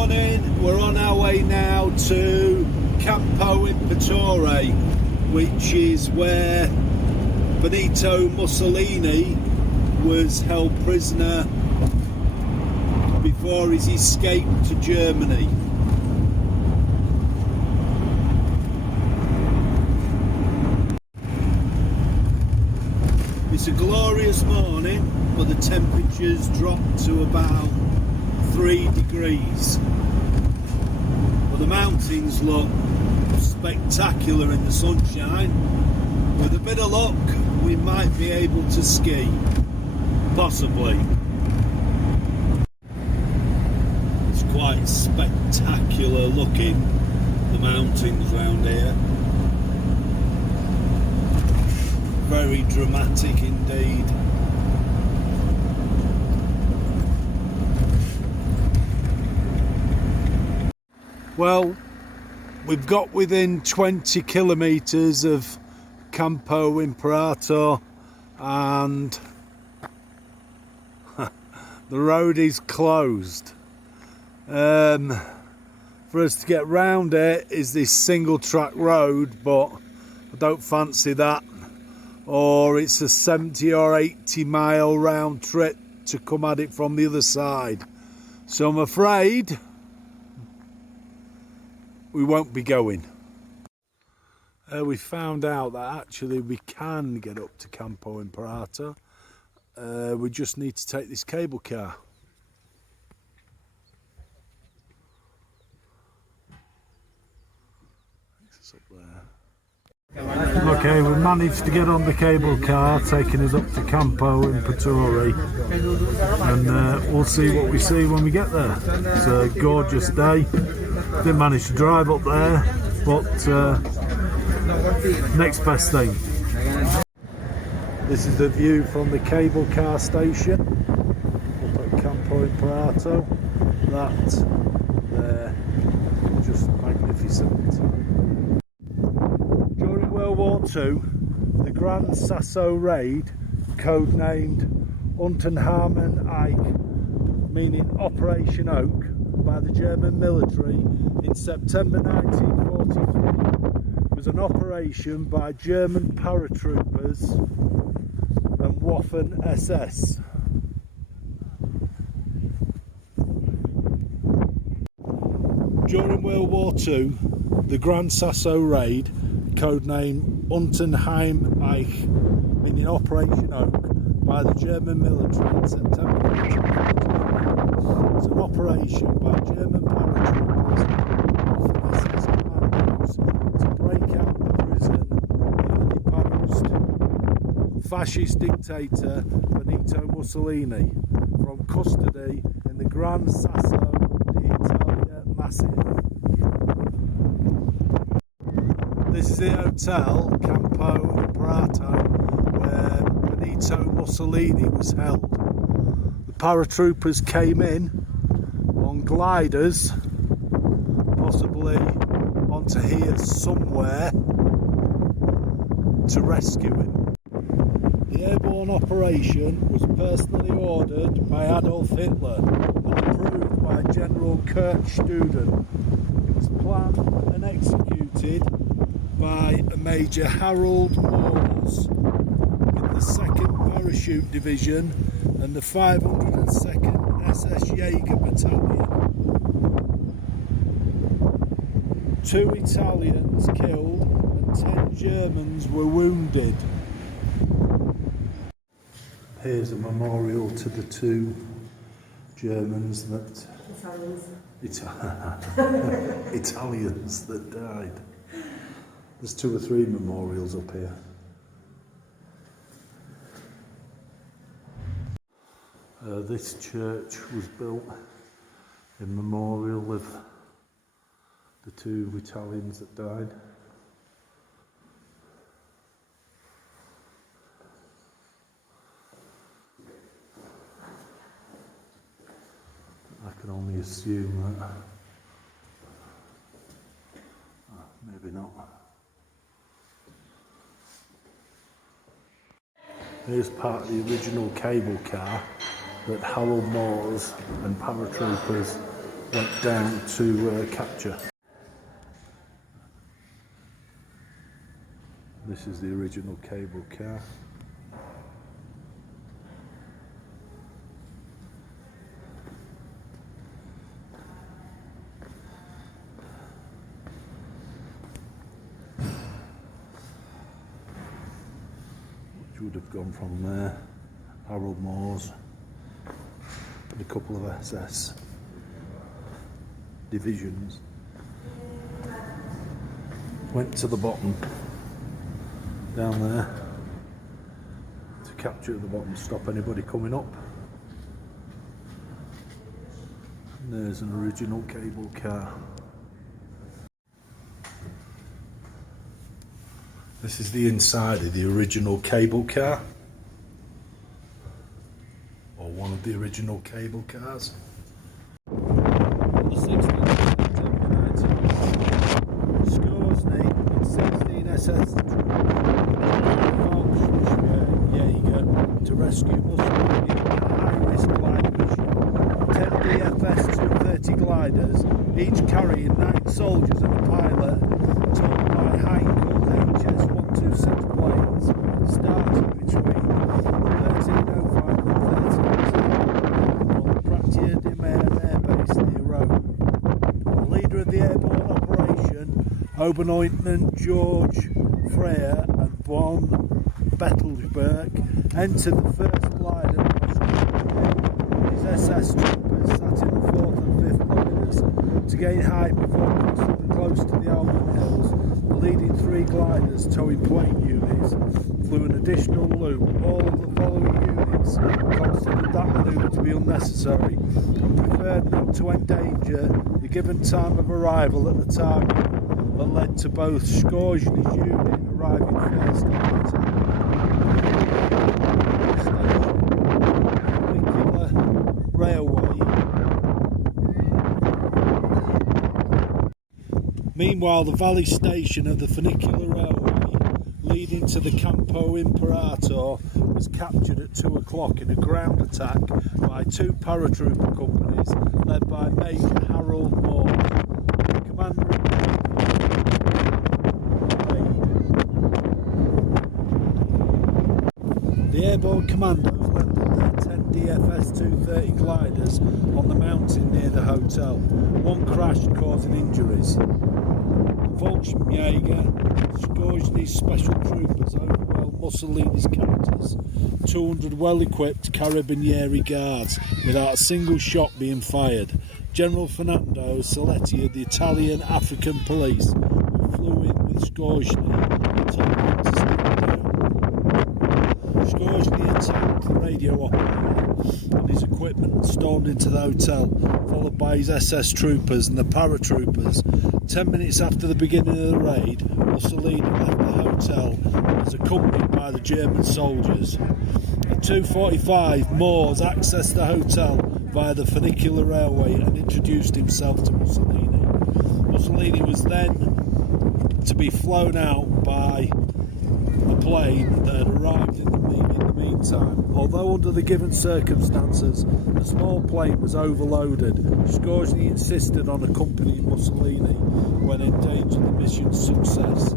morning, we're on our way now to Campo Imperatore, which is where Benito Mussolini was held prisoner before his escape to Germany. It's a glorious morning, but the temperature's dropped to about 3 degrees. But the mountains look spectacular in the sunshine. With a bit of luck, we might be able to ski. Possibly. It's quite spectacular looking, the mountains round here. Very dramatic indeed. Well, we've got within 20 kilometres of Campo Imperatore and the road is closed. For us to get round it is this single track road, but I don't fancy that. Or it's a 70 or 80 mile round trip to come at it from the other side. So I'm afraid we won't be going. We found out that actually we can get up to Campo Imperatore. We just need to take this cable car. It's up there. Okay, we managed to get on the cable car, taking us up to Campo Imperatore, and we'll see what we see when we get there. It's a gorgeous day. Didn't manage to drive up there, but next best thing. This is the view from the cable car station up at Campo Imperatore. That there, just magnificent. During World War II, the Grand Sasso raid, codenamed Unternehmen Eich, meaning Operation Oak, by the German military in September 1943, was an operation by German paratroopers and Waffen SS. During World War II, the Grand Sasso raid, codenamed Unternehmen Eich, meaning Operation Oak, by the German military in September 1943, was an operation by German paratroopers and SS commandos to break out the prison of the deposed fascist dictator Benito Mussolini from custody in the Gran Sasso d'Italia massacre. This is the hotel, Campo Imperatore, where Benito Mussolini was held. The paratroopers came in on gliders, possibly onto here somewhere, to rescue him. The airborne operation was personally ordered by Adolf Hitler and approved by General Kurt Student. It was planned and executed by a Major Harold Moores with the 2nd Parachute Division and the 502nd SS Jaeger Battalion. 2 Italians killed and 10 Germans were wounded. Here's a memorial to the 2 Germans that Italians that died. There's 2 or 3 memorials up here. This church was built in memorial of the 2 Italians that died. I can only assume that. Maybe not. Here's part of the original cable car that Harold Moores and paratroopers went down to capture. This is the original cable car. Which would have gone from there, Harold Moores, and a couple of SS divisions. Went to the bottom, down there, to capture at the bottom, stop anybody coming up. And there's an original cable car. This is the inside of the original cable car, or one of the original cable cars. Scoresney, 16 SS to rescue Mussolini in a high-risk gliding mission. 10 DFS 230 gliders, each carrying 9 soldiers and a pilot, towed by Heinkel HS-126 planes, starting between 1305 and 1310 on the Pratier de Mer Air Base near Rome. The leader of the airborne operation, Oberleutnant George Freyer and von Bettelsberg, entered the first glider of his SS troopers sat in the 4th and 5th gliders. To gain height before crossing close to the Alban Hills, the leading 3 gliders towing plane units flew an additional loop. All of the following units considered that manoeuvre to be unnecessary and preferred not to endanger the given time of arrival at the target, that led to both Scoresney's unit arriving first on the attack. Railway. Meanwhile, the valley station of the funicular railway leading to the Campo Imperatore was captured at 2 o'clock in a ground attack by 2 paratrooper companies led by Major Harold Moore, the commander in the airborne commandos landed their 10 DFS 230 gliders on the mountain near the hotel. One crashed, causing injuries. Volksjäger, Scoresney's special troopers, overwhelmed Mussolini's captors. 200 well-equipped Carabinieri guards, without a single shot being fired. General Fernando Saletti of the Italian African police, who flew in with Scoresney, told him to stand down. Scoresney attacked the radio operator and his equipment and stormed into the hotel, followed by his SS troopers and the paratroopers. 10 minutes after the beginning of the raid, Mussolini left the hotel and was accompanied by the German soldiers. At 2:45, Moores accessed the hotel via the funicular railway and introduced himself to Mussolini. Mussolini was then to be flown out by a plane that had arrived in the meantime. Although under the given circumstances the small plane was overloaded, Scoresney insisted on accompanying Mussolini when endangered the mission's success.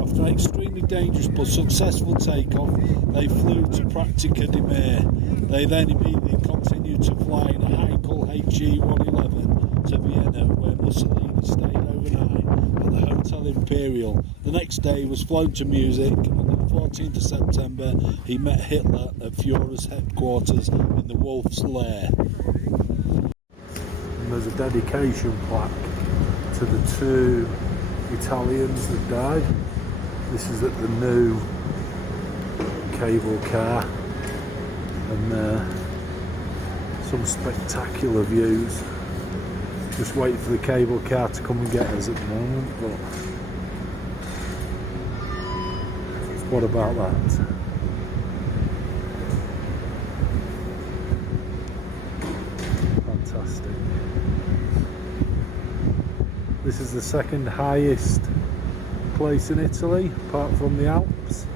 After an extremely dangerous but successful takeoff, they flew to Pratier de Mer. They then immediately continued to fly in a Heinkel HE-111 to Vienna, where Mussolini stayed overnight at the Hotel Imperial. The next day he was flown to Munich. On the 14th of September he met Hitler at Führer's headquarters in the Wolf's Lair. And there's a dedication plaque to the 2 Italians that died. This is at the new cable car, and some spectacular views. Just waiting for the cable car to come and get us at the moment, but what about that? Fantastic. This is the second highest place in Italy, apart from the Alps.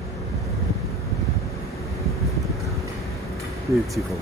Beautiful.